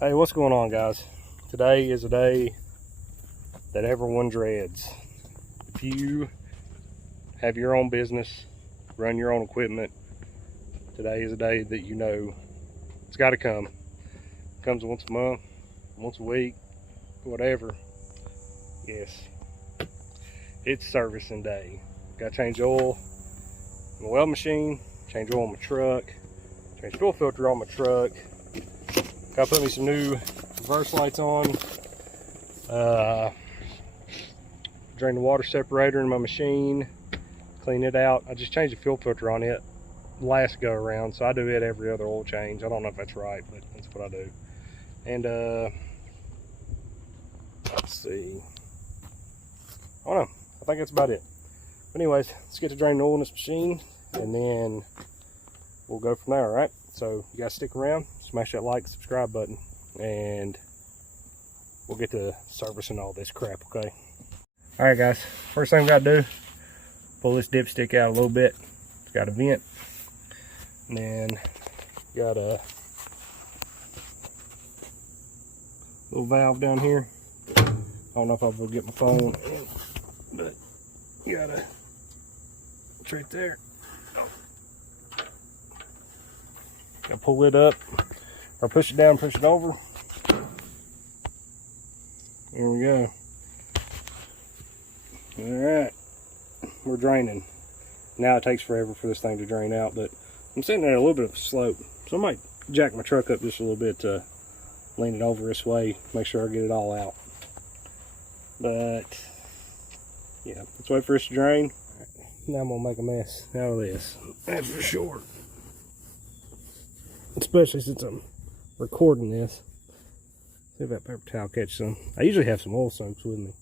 Hey, what's going on, guys? Today is a day that everyone dreads. If you have your own business, run your own equipment, today is a day that you know it's got to come. It comes once a month, once a week, whatever. Yes, it's servicing day. Got to change oil in the weld machine, change oil on my truck, change fuel filter on my truck. Got to put me some new reverse lights on. Drain the water separator in my machine, clean it out. I just changed the fuel filter on it last go around, so I do it every other oil change. I don't know if that's right, but that's what I do. And let's see, I don't know, I think that's about it. But anyways, let's get to draining the oil in this machine and then we'll go from there. All right, so you guys stick around, smash that like, subscribe button, and we'll get to servicing all this crap, okay? All right, guys, first thing we gotta do, pull this dipstick out a little bit. It's got a vent, and then got a little valve down here. I don't know if I'll be able to get my phone in, but you gotta, it's right there. Gotta pull it up, or push it down, push it over. There we go. Alright, we're draining. Now it takes forever for this thing to drain out, but I'm sitting at a little bit of a slope, so I might jack my truck up just a little bit to lean it over this way, make sure I get it all out. But yeah, let's wait for this to drain. Right, now I'm gonna make a mess out of this, that's for sure. Especially since I'm recording this. See if that paper towel catches some. I usually have some oil soaks with me.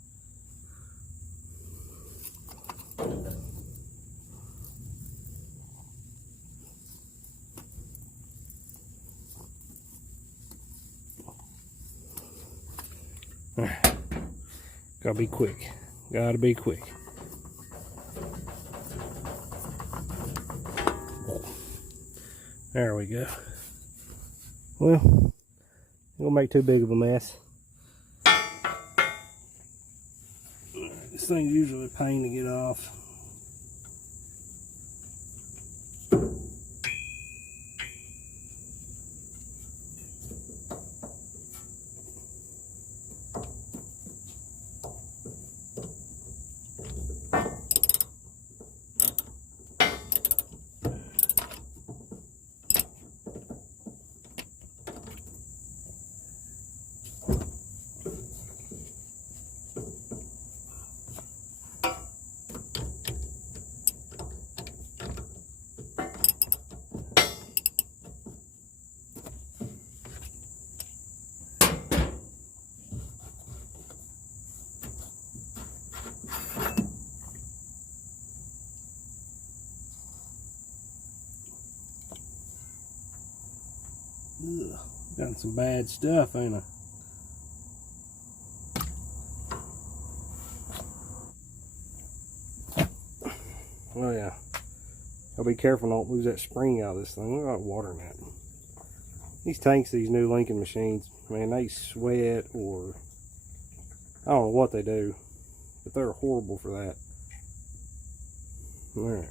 Alright. Gotta be quick. Gotta be quick. There we go. Well, it won't make too big of a mess. This thing's usually a pain to get off. Ugh, got some bad stuff, ain't I? Oh yeah. I'll be careful not to lose that spring out of this thing. Look at that water in that. These tanks, these new Lincoln machines, man, they sweat, or I don't know what they do, but they're horrible for that. Alright.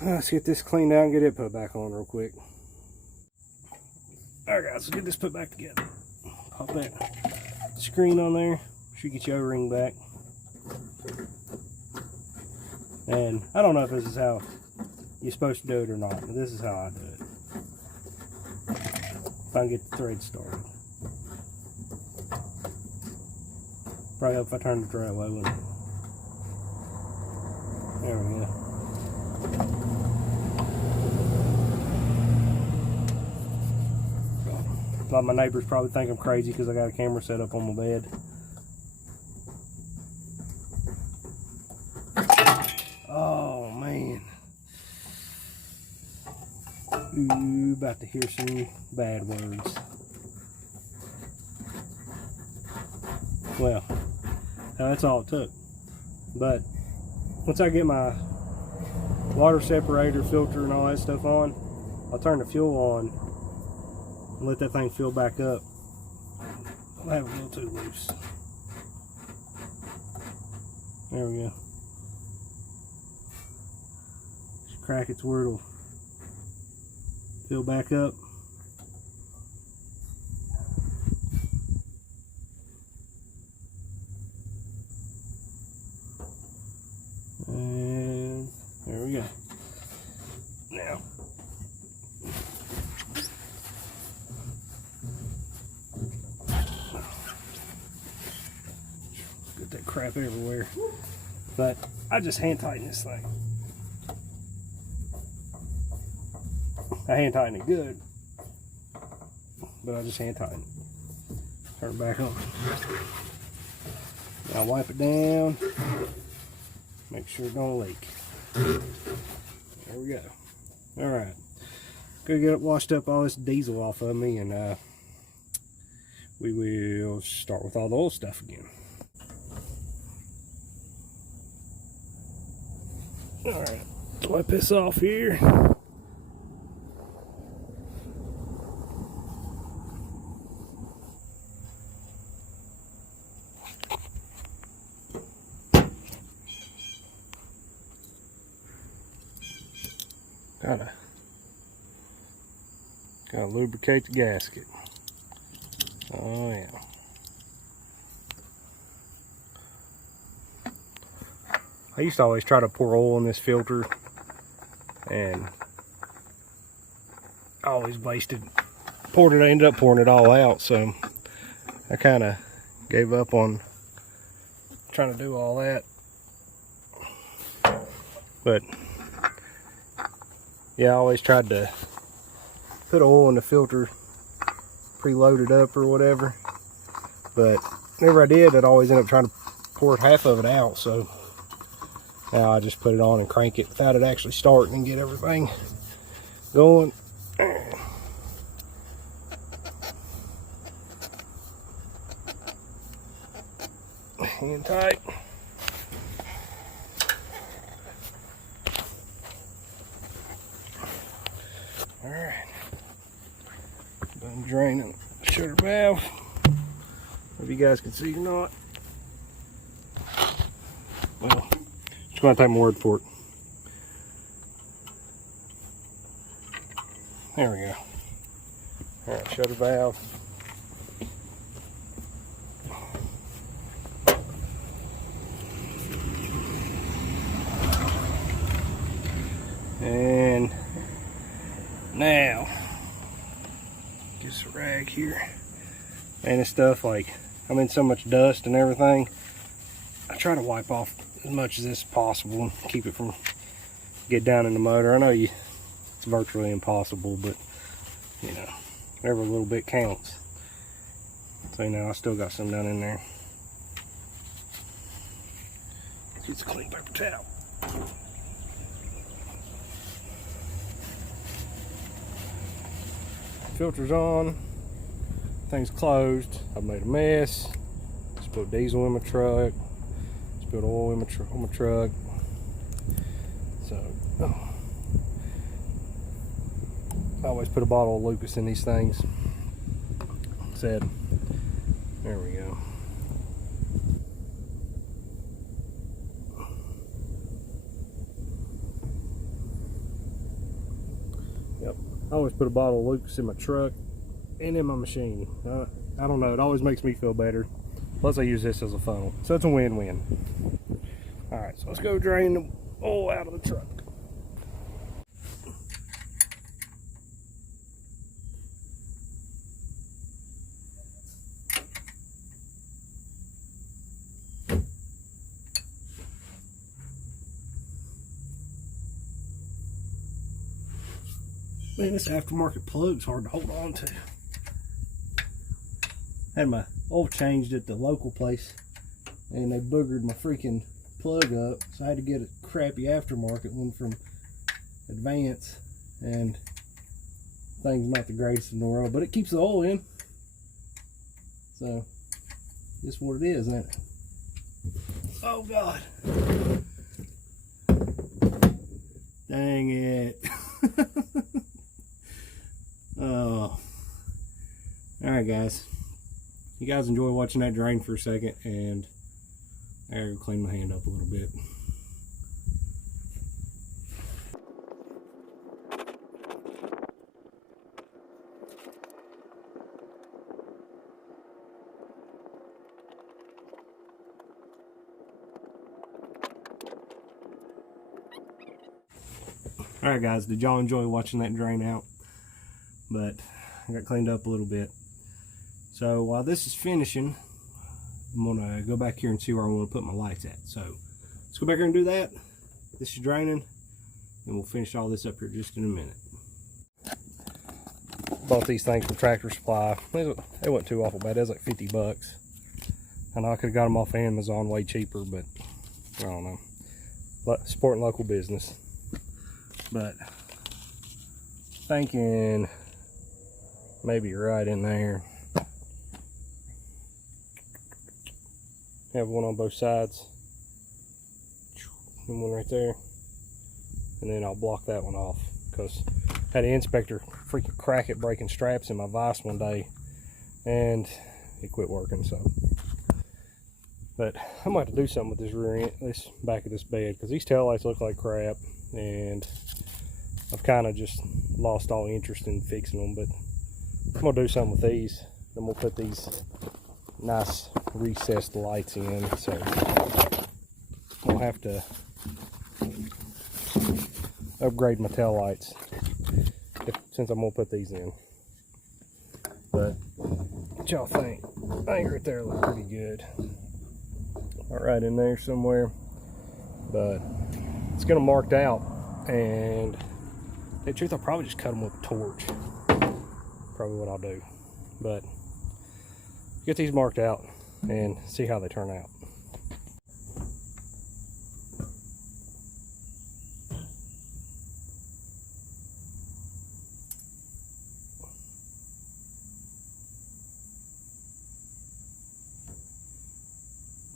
Let's get this cleaned out and get it put back on real quick. Alright guys, let's get this put back together. Pop that screen on there. Should get your O-ring back. And I don't know if this is how you're supposed to do it or not, but this is how I do it. If I can get the thread started. Probably help if I turn it the right way, wouldn't it? There we go. A lot of my neighbors probably think I'm crazy because I got a camera set up on my bed. Oh man. Ooh, about to hear some bad words. Well, that's all it took. But once I get my water separator, filter, and all that stuff on, I'll turn the fuel on Let that thing fill back up. I have it a little too loose. There we go. Just crack it to where it'll fill back up. And there we go. Now, get that crap everywhere. But I just hand tighten this thing. I hand tighten it good, but I just hand tighten it. Turn it back on. Now wipe it down. Make sure it don't leak. There we go. All right. Go get it washed up all this diesel off of me, and we will start with all the oil stuff again. All right. Wipe this off here. Gotta lubricate the gasket. Oh yeah. I used to always try to pour oil in this filter, and I always ended up pouring it all out, so I kind of gave up on trying to do all that. But yeah, I always tried to put oil in the filter preloaded up or whatever, but whenever I did, I'd always end up trying to pour half of it out. So now I just put it on and crank it without it actually starting and get everything going. Hand tight. All right. Done draining the shutter valve. If you guys can see or not. Well, just gonna take my word for it. There we go. All right, shutter valve. And now, just a rag here. And this stuff, like, I'm in so much dust and everything, I try to wipe off as much as this is possible and keep it from get down in the motor. I know it's virtually impossible, but you know, every little bit counts. So now I still got some down in there. Get a clean paper towel. Filter's on, thing's closed. I've made a mess. Spilled diesel in my truck, spilled oil in my truck. So I always put a bottle of Lucas in these things. Said, there we go. Yep, I always put a bottle of Lucas in my truck and in my machine. I don't know, it always makes me feel better. Plus I use this as a funnel, so it's a win-win. All right, so let's go drain the oil out of the truck. Man, this aftermarket plug's hard to hold on to. Had my oil changed at the local place, and they boogered my freaking plug up, so I had to get a crappy aftermarket one from Advance, and thing's not the greatest in the world, but it keeps the oil in, so just what it is, isn't it? Oh God, dang it. Oh, Alright guys, you guys enjoy watching that drain for a second, and I gotta clean my hand up a little bit. Alright guys, did y'all enjoy watching that drain out? But I got cleaned up a little bit. So while this is finishing, I'm gonna go back here and see where I want to put my lights at. So let's go back here and do that. This is draining, and we'll finish all this up here just in a minute. Bought these things from Tractor Supply. They weren't too awful bad. It was like 50 bucks. I know I could have got them off Amazon way cheaper, but I don't know. Supporting local business. But thinking maybe right in there. Have one on both sides. And one right there. And then I'll block that one off, because I had an inspector freaking crack it breaking straps in my vise one day, and it quit working. So, but I'm going to have to do something with this rear end, this back of this bed, because these taillights look like crap, and I've kind of just lost all interest in fixing them. But I'm going to do something with these. Then we'll put these nice recessed lights in. So I'll have to upgrade my tail lights since I'm going to put these in. But what y'all think? I think right there look pretty good. Right in there somewhere. But it's going to marked out, and the truth, I'll probably just cut them with a torch. Probably what I'll do. But get these marked out and see how they turn out.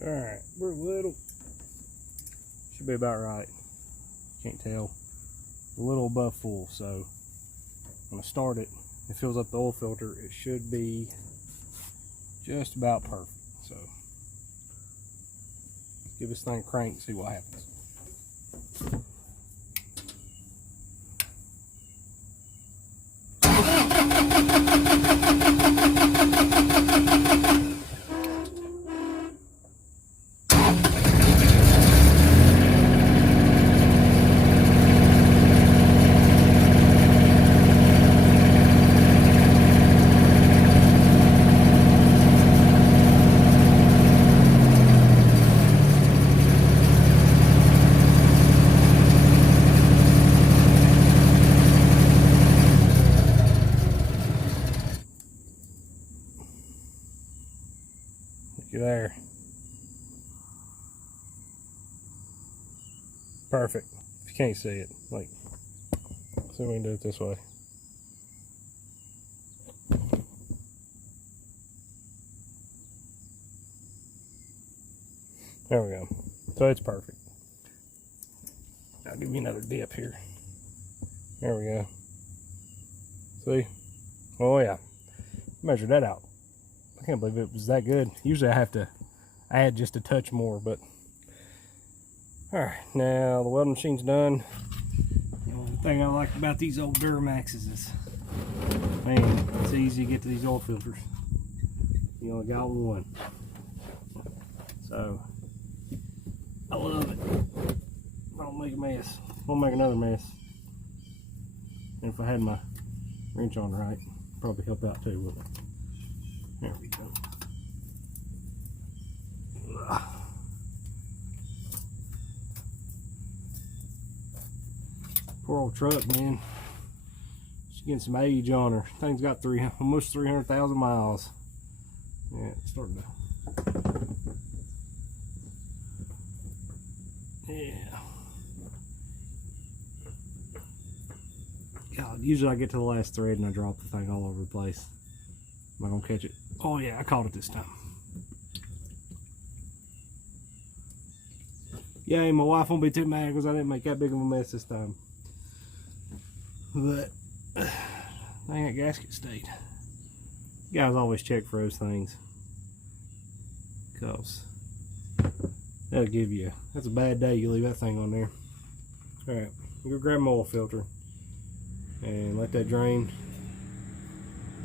Alright, we're a little, should be about right. Can't tell. A little above full, so when I start it, it fills up the oil filter. It should be just about perfect. So give this thing a crank and see what happens. There. Perfect. If you can't see it, like, see if we can do it this way. There we go. So it's perfect. I'll give you another dip here. There we go. See? Oh yeah. Measure that out. I can't believe it was that good. Usually I have to add just a touch more, but alright, now the welding machine's done. The only thing I like about these old Duramaxes is, man, it's easy to get to these oil filters. You only got one. So I love it. I don't make a mess. Won't make another mess. And if I had my wrench on right, probably help out too, wouldn't it? There we go. Poor old truck, man. She's getting some age on her. Thing's got almost 300,000 miles. Yeah, it's starting to. Yeah. God, usually I get to the last thread and I drop the thing all over the place. Am I gonna catch it? Oh yeah, I caught it this time. Yay, my wife won't be too mad because I didn't make that big of a mess this time. But dang, that gasket stayed You guys always check for those things, because that'll give you, that's a bad day you leave that thing on there. Alright, go grab my oil filter and let that drain.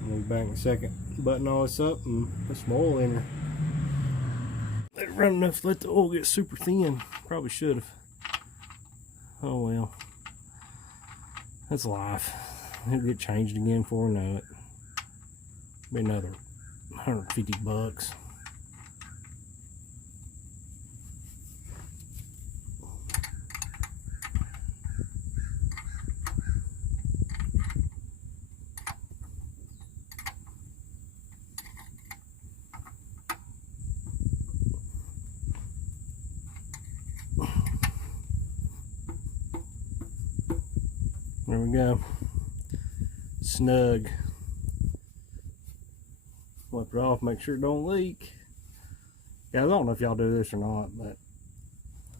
We'll be back in a second. Button all this up and put some oil in there. Let it run enough to let the oil get super thin. Probably should have. Oh well. That's life. It'll get changed again before we know it. Be another $150. There we go. Snug. Wipe it off, make sure it don't leak. Yeah, I don't know if y'all do this or not, but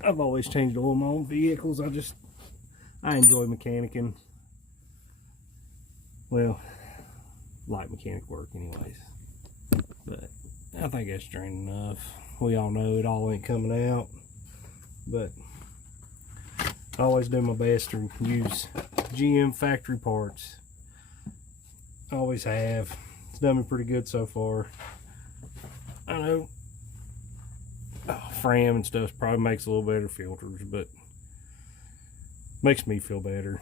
I've always changed oil in my own vehicles. I enjoy mechanicking. Well, light mechanic work anyways. But I think that's drained enough. We all know it all ain't coming out, but I always do my best to use GM factory parts. Always have. It's done me pretty good so far. I know Fram and stuff probably makes a little better filters, but makes me feel better.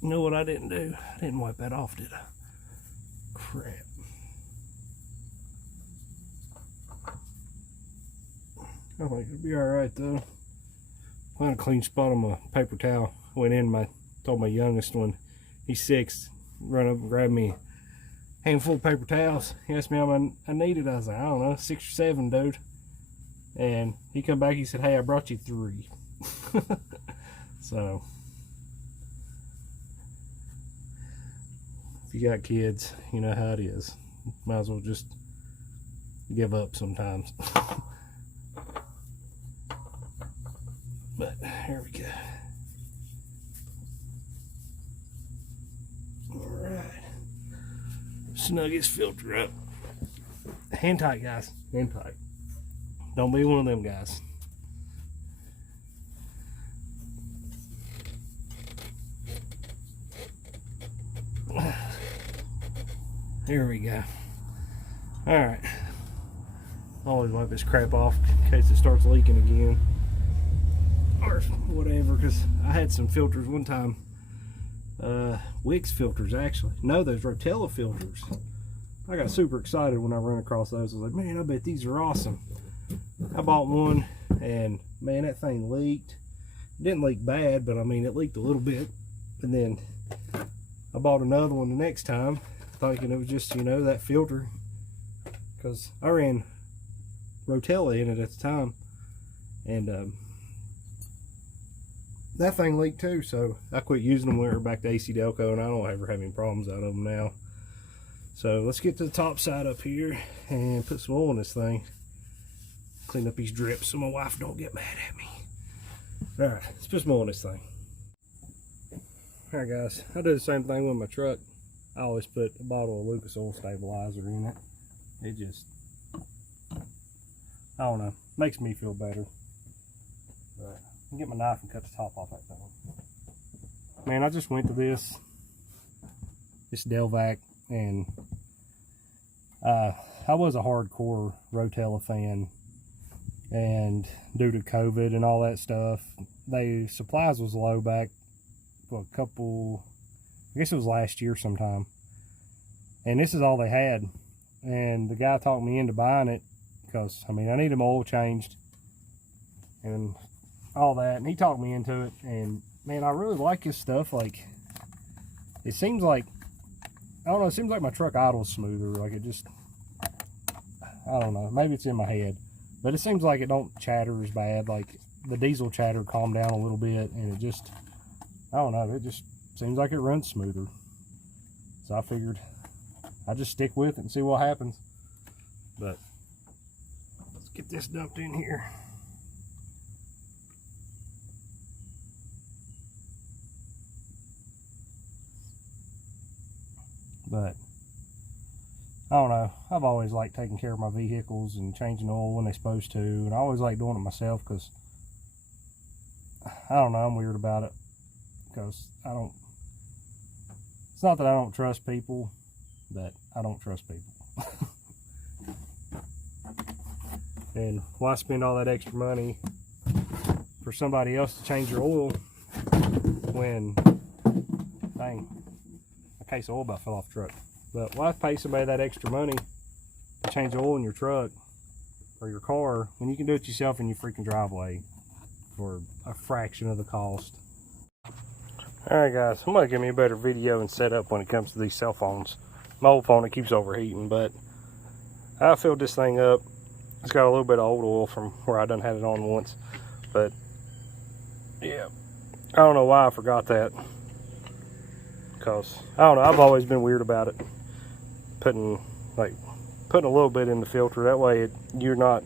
You know what I didn't do? I didn't wipe that off, did I? Crap. I think it'll be alright though. Found a clean spot on my paper towel. Went in, told my youngest one, he's 6, run up and grab me a handful of paper towels. He asked me how many I needed. I was like, I don't know, 6 or 7, dude. And he come back, he said, hey, I brought you 3. So if you got kids, you know how it is. Might as well just give up sometimes. But here we go. Alright. Snug his filter up. Hand tight, guys. Hand tight. Don't be one of them guys. There we go. Alright. Always wipe this crap off in case it starts leaking again. Or whatever, because I had some filters one time. Wix filters, actually. No, those Rotella filters. I got super excited when I ran across those. I was like, man, I bet these are awesome. I bought one, and man, that thing leaked. It didn't leak bad, but I mean, it leaked a little bit. And then I bought another one the next time, thinking it was just, you know, that filter, because I ran Rotella in it at the time, and that thing leaked too, so I quit using them. Went back to AC Delco, and I don't ever have any problems out of them now. So let's get to the top side up here and put some oil in this thing. Clean up these drips so my wife don't get mad at me. Alright, let's put some oil in this thing. Alright guys, I do the same thing with my truck. I always put a bottle of Lucas Oil Stabilizer in it. It just, I don't know, makes me feel better. But I can get my knife and cut the top off that thing. Man, I just went to this Delvac, and I was a hardcore Rotella fan, and due to COVID and all that stuff, supplies was low back for a couple, I guess it was last year sometime, and this is all they had. And the guy talked me into buying it because, I mean, I needed my oil changed and all that, and he talked me into it. And man, I really like his stuff. Like, it seems like, I don't know, it seems like my truck idles smoother. Like, it just, I don't know, maybe it's in my head, but it seems like it don't chatter as bad. Like, the diesel chatter calmed down a little bit, and it just, I don't know, it just seems like it runs smoother. So I figured I'd just stick with it and see what happens. But get this dumped in here. But I don't know, I've always liked taking care of my vehicles and changing oil when they're supposed to, and I always like doing it myself because I don't know, I'm weird about it, because it's not that I don't trust people, but I don't trust people. And why spend all that extra money for somebody else to change your oil when, dang, a case of oil about fell off the truck. But why pay somebody that extra money to change the oil in your truck or your car when you can do it yourself in your freaking driveway for a fraction of the cost? Alright guys, I'm going to give me a better video and setup when it comes to these cell phones. My old phone, it keeps overheating, but I filled this thing up. It's got a little bit of old oil from where I done had it on once, but yeah, I don't know why I forgot that, because I don't know, I've always been weird about it, putting a little bit in the filter. That way you're not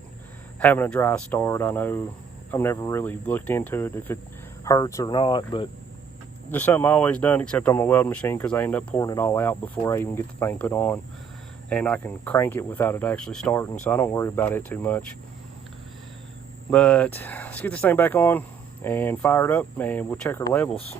having a dry start. I know I've never really looked into it if it hurts or not, but just something I always done, except on my welding machine, because I end up pouring it all out before I even get the thing put on, and I can crank it without it actually starting, so I don't worry about it too much. But let's get this thing back on and fire it up, and we'll check our levels.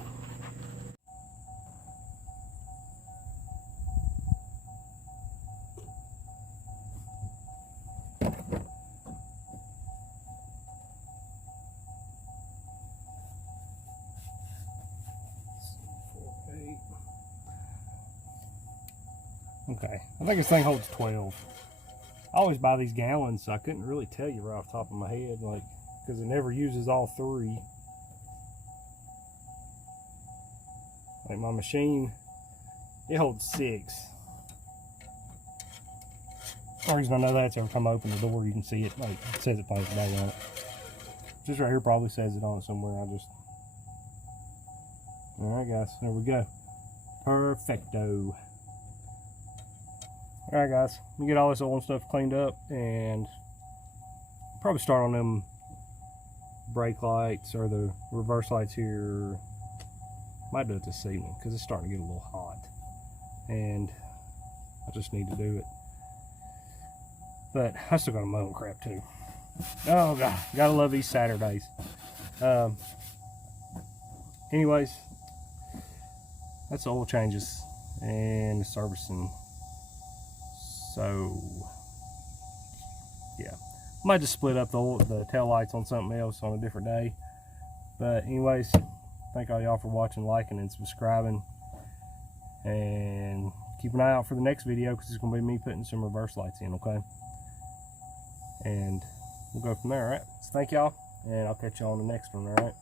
Okay, I think this thing holds 12. I always buy these gallons, so I couldn't really tell you right off the top of my head, like, because it never uses all three. Like my machine, it holds 6. The reason I know that's every time I open the door, you can see it, like, it says it plain today on it. Just right here probably says it on it somewhere. Alright guys, there we go. Perfecto. Alright guys, we get all this oil and stuff cleaned up, and probably start on them brake lights or the reverse lights here. Might do it this evening because it's starting to get a little hot, and I just need to do it. But I still got a mow and crap too. Oh god, gotta love these Saturdays. Anyways, that's the oil changes and the servicing. So yeah, might just split up the tail lights on something else on a different day. But anyways, thank all y'all for watching, liking, and subscribing, and keep an eye out for the next video, because it's going to be me putting some reverse lights in, okay? And we'll go from there. Alright, so thank y'all, and I'll catch y'all on the next one. Alright.